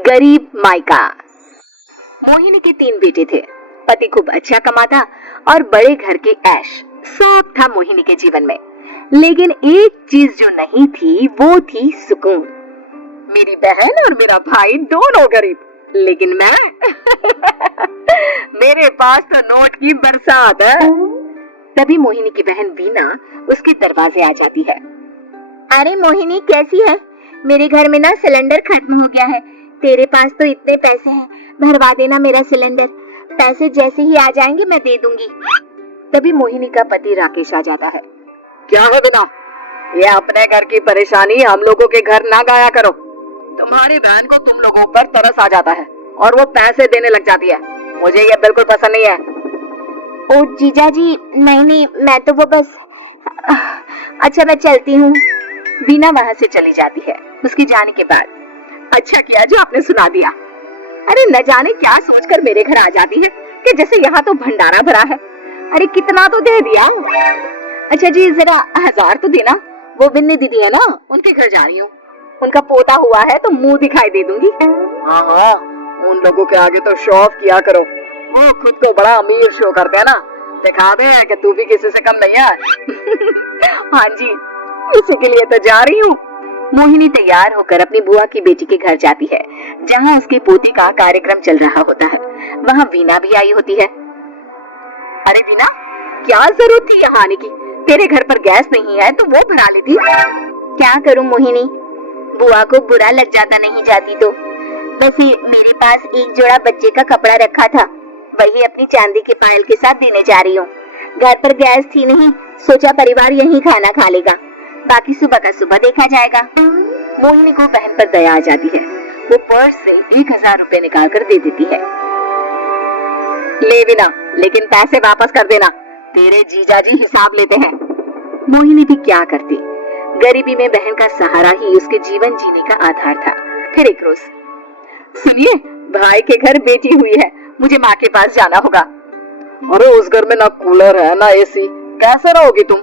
गरीब मायका। मोहिनी के 3 बेटे थे। पति खूब अच्छा कमाता और बड़े घर के ऐश सब था मोहिनी के जीवन में, लेकिन एक चीज जो नहीं थी वो थी सुकून। मेरी बहन और मेरा भाई दोनों गरीब, लेकिन मैं मेरे पास तो नोट की बरसात है। तभी मोहिनी की बहन वीना उसके दरवाजे आ जाती है। अरे मोहिनी, कैसी है? मेरे घर में ना सिलेंडर खत्म हो गया है। तेरे पास तो इतने पैसे हैं, भरवा देना मेरा सिलेंडर। पैसे जैसे ही आ जाएंगे मैं दे दूंगी। तभी मोहिनी का पति राकेश आ जाता है। क्या है वीना, ये अपने घर की परेशानी हम लोगों के घर ना गाया करो। तुम्हारी बहन को तुम लोगों पर तरस आ जाता है और वो पैसे देने लग जाती है। मुझे ये बिल्कुल पसंद नहीं है। ओ जीजा जी, नहीं, मैं तो वो बस अच्छा मैं चलती हूँ। वीना वहाँ से चली जाती है। उसकी जाने के बाद अच्छा किया जो आपने सुना दिया। अरे न जाने क्या सोचकर मेरे घर आ जाती है कि जैसे यहाँ तो भंडारा भरा है। अरे कितना तो दे दिया। अच्छा जी, जरा 1000 तो देना। वो बिन्नी दीदी है ना, उनके घर जा रही हूँ। उनका पोता हुआ है तो मुंह दिखाई दे दूंगी। हाँ, उन लोगों के आगे तो शो ऑफ किया करो। वो खुद को बड़ा अमीर शो करते हैं ना, दिखा दे कि तू भी किसी से कम नहीं है। हाँ जी, इसी के लिए तो जा रही हूँ। मोहिनी तैयार होकर अपनी बुआ की बेटी के घर जाती है, जहाँ उसके पोते का कार्यक्रम चल रहा होता है। वहाँ वीना भी आई होती है। अरे वीना, क्या जरूरत थी यहाँ आने की? तेरे घर पर गैस नहीं है तो वो भरा लेती। क्या करूं मोहिनी, बुआ को बुरा लग जाता नहीं जाती तो। वैसे मेरे पास एक जोड़ा बच्चे का कपड़ा रखा था, वही अपनी चांदी के पायल के साथ देने जा रही हूँ। घर पर गैस थी नहीं, सोचा परिवार यहीं खाना खा लेगा, बाकी सुबह का सुबह देखा जाएगा। मोहिनी को बहन पर दया आ जाती है। वो पर्स से 1000 रुपए निकाल कर दे देती है। ले वीना, लेकिन पैसे वापस कर देना, तेरे जीजाजी हिसाब लेते हैं। मोहिनी भी क्या करती, गरीबी में बहन का सहारा ही उसके जीवन जीने का आधार था। फिर एक रोज, सुनिए, भाई के घर बेटी हुई है, मुझे माँ के पास जाना होगा। अरे उस घर में ना कूलर है ना एसी, कैसे रहोगी तुम?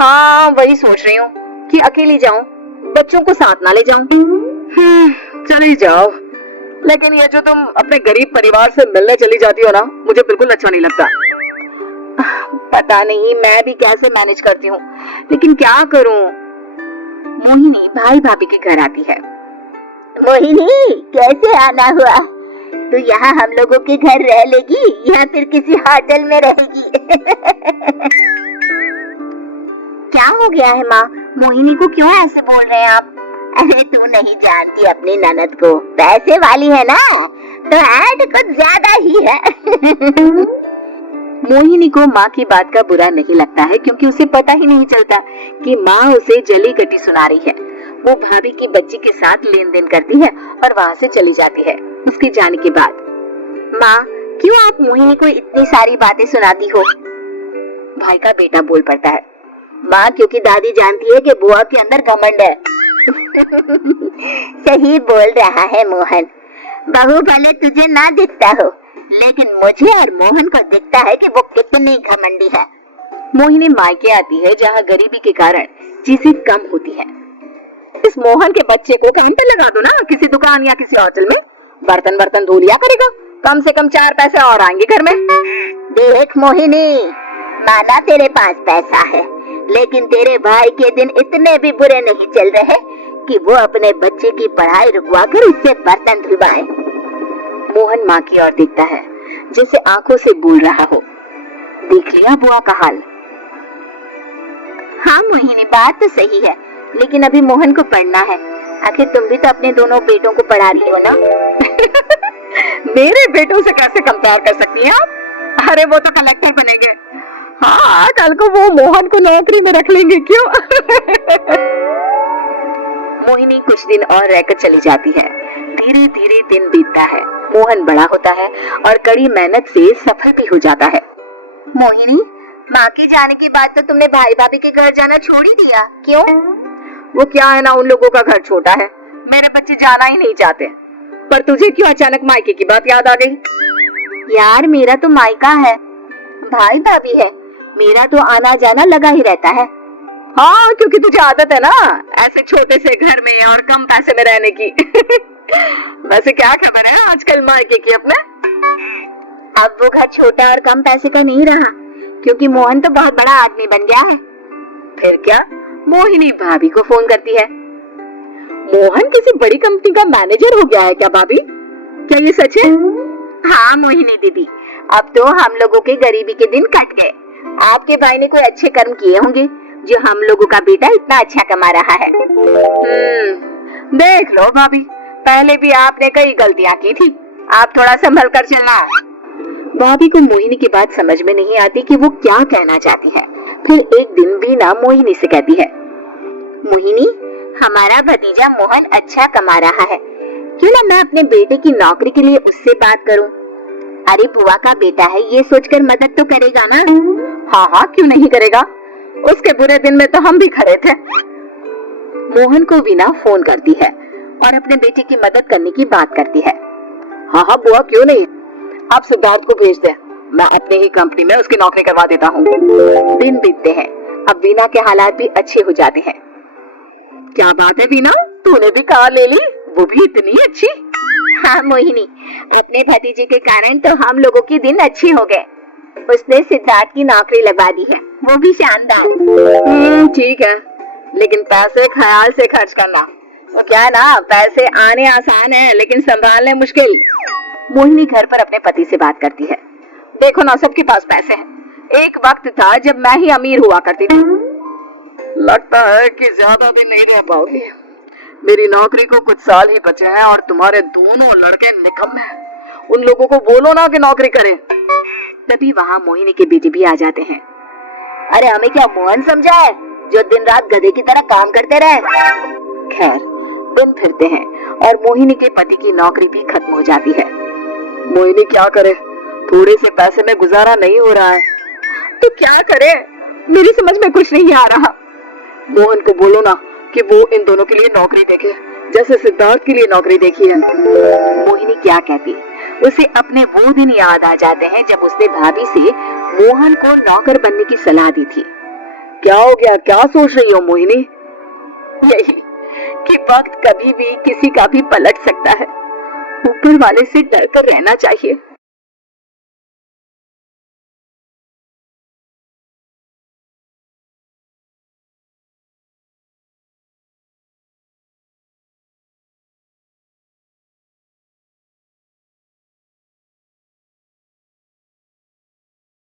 हाँ, वही सोच रही हूँ कि अकेली जाऊं, बच्चों को साथ ना ले जाऊं। चली जाओ, लेकिन ये जो तुम अपने गरीब परिवार से मिलने चली जाती हो ना, मुझे बिल्कुल अच्छा नहीं लगता। पता नहीं मैं भी कैसे मैनेज करती हूँ, लेकिन क्या करूँ। मोहिनी भाई भाभी के घर आती है। मोहिनी, कैसे आना हुआ? तू यहाँ हम लोगों के घर रह लेगी या फिर किसी होटल में रहेगी? क्या हो गया है माँ? मोहिनी को क्यों ऐसे बोल रहे हैं आप? अरे तू नहीं जानती अपनी ननद को, पैसे वाली है ना, तो ऐड कुछ ज्यादा ही है। मोहिनी को माँ की बात का बुरा नहीं लगता है, क्योंकि उसे पता ही नहीं चलता कि माँ उसे जली कटी सुना रही है। वो भाभी की बच्ची के साथ लेन देन करती है और वहाँ से चली जाती है। उसके जाने के बाद, माँ क्यों आप मोहिनी को इतनी सारी बातें सुनाती हो? भाई का बेटा बोल पड़ता है। माँ, क्योंकि दादी जानती है कि बुआ के अंदर घमंड है। सही बोल रहा है मोहन, बहू भले तुझे ना दिखता हो, लेकिन मुझे और मोहन को दिखता है कि वो कितनी घमंडी है। मोहिनी मायके आती है, जहाँ गरीबी के कारण चीजें कम होती है। इस मोहन के बच्चे को काम पे लगा दो ना, किसी दुकान या किसी होटल में, बर्तन धो लिया करेगा, कम से कम 4 पैसे और आएंगे घर में। देख मोहिनी, माना तेरे पास पैसा है, लेकिन तेरे भाई के दिन इतने भी बुरे नहीं चल रहे कि वो अपने बच्चे की पढ़ाई रुकवा कर उससे बर्तन धुलवाए। मोहन माँ की ओर देखता है, जैसे आंखों से बोल रहा हो, देख लिया बुआ का हाल। हाँ मोहिनी, बात तो सही है, लेकिन अभी मोहन को पढ़ना है। आखिर तुम भी तो अपने दोनों बेटों को पढ़ा रही हो ना। मेरे बेटों से कैसे कंपेयर कर सकती हैं आप? अरे वो तो कलेक्टर बनेंगे। हाँ, कल को वो मोहन को नौकरी में रख लेंगे, क्यों? मोहिनी कुछ दिन और रहकर चली जाती है। धीरे धीरे दिन बीतता है। मोहन बड़ा होता है और कड़ी मेहनत से सफल भी हो जाता है। मोहिनी, माँ के जाने के बाद तो तुमने भाई भाभी के घर जाना छोड़ ही दिया, क्यों? वो क्या है ना, उन लोगों का घर छोटा है, मेरे बच्चे जाना ही नहीं चाहते। पर तुझे क्यों अचानक मायके की बात याद आ गई? यार, मेरा तो मायका है, भाई भाभी है, मेरा तो आना जाना लगा ही रहता है। हाँ, क्योंकि तुझे आदत है ना ऐसे छोटे से घर में और कम पैसे में रहने की। वैसे क्या खबर है आजकल मायके की अपने? अब वो घर छोटा और कम पैसे का नहीं रहा, क्योंकि मोहन तो बहुत बड़ा आदमी बन गया है। फिर क्या? मोहिनी भाभी को फोन करती है। मोहन किसी बड़ी कंपनी का मैनेजर हो गया है क्या भाभी? क्या ये सच है? हाँ मोहिनी दीदी, अब तो हम लोगों के गरीबी के दिन कट गए। आपके भाई ने कोई अच्छे कर्म किए होंगे जो हम लोगों का बेटा इतना अच्छा कमा रहा है। देख लो भाभी, पहले भी आपने कई गलतियां की थी, आप थोड़ा संभल कर चलना। भाभी को मोहिनी की बात समझ में नहीं आती कि वो क्या कहना चाहती है। फिर एक दिन बीना मोहिनी से कहती है, मोहिनी, हमारा भतीजा मोहन अच्छा कमा रहा है, क्यों ना मैं अपने बेटे की नौकरी के लिए उससे बात करूं? अरे बुआ का बेटा है, ये सोचकर मदद तो करेगा ना? हाँ हाँ, क्यों नहीं करेगा, उसके बुरे दिन में तो हम भी खड़े थे। मोहन को वीना फोन करती है और अपने बेटे की मदद करने की बात करती है। हाँ हाँ बुआ, क्यों नहीं, आप सिद्धार्थ को भेज दे, मैं अपने ही कंपनी में उसकी नौकरी करवा देता हूँ। दिन बीतते हैं, अब वीना के हालात भी अच्छे हो जाते हैं। क्या बात है वीना, तूने भी कार ले ली, वो भी इतनी अच्छी? हाँ मोहिनी, अपने भतीजे के कारण तो हम लोगों के दिन अच्छे हो गए। उसने सिद्धार्थ की नौकरी लगवा दी है, वो भी शानदार। ठीक है, लेकिन पैसे ख्याल से खर्च करना। तो क्या है ना, पैसे आने आसान है लेकिन संभालने मुश्किल। मोहिनी घर पर अपने पति से बात करती है। देखो ना, सबके पास पैसे हैं, एक वक्त था जब मैं ही अमीर हुआ करती थी। लगता है कि ज्यादा दिन नहीं रह पाओगी, मेरी नौकरी को कुछ साल ही बचे हैं और तुम्हारे दोनों लड़के निकम्मे हैं। उन लोगों को बोलो ना कि नौकरी करें। तभी वहाँ मोहिनी के बेटे भी आ जाते हैं। अरे हमें क्या मोहन समझा है जो दिन रात गधे की तरह काम करते रहे? खैर, दिन फिरते हैं और मोहिनी के पति की नौकरी भी खत्म हो जाती है। मोहिनी क्या करे, थोड़े से पैसे में गुजारा नहीं हो रहा है, तो क्या करे, मेरी समझ में कुछ नहीं आ रहा। मोहन को बोलो ना कि वो इन दोनों के लिए नौकरी देखे, जैसे सिद्धार्थ के लिए नौकरी देखी है। मोहिनी क्या कहती, उसे अपने वो दिन याद आ जाते हैं जब उसने भाभी से मोहन को नौकर बनने की सलाह दी थी। क्या हो गया, क्या सोच रही हो मोहिनी? यही कि वक्त कभी भी किसी का भी पलट सकता है, ऊपर वाले से डर कर रहना चाहिए।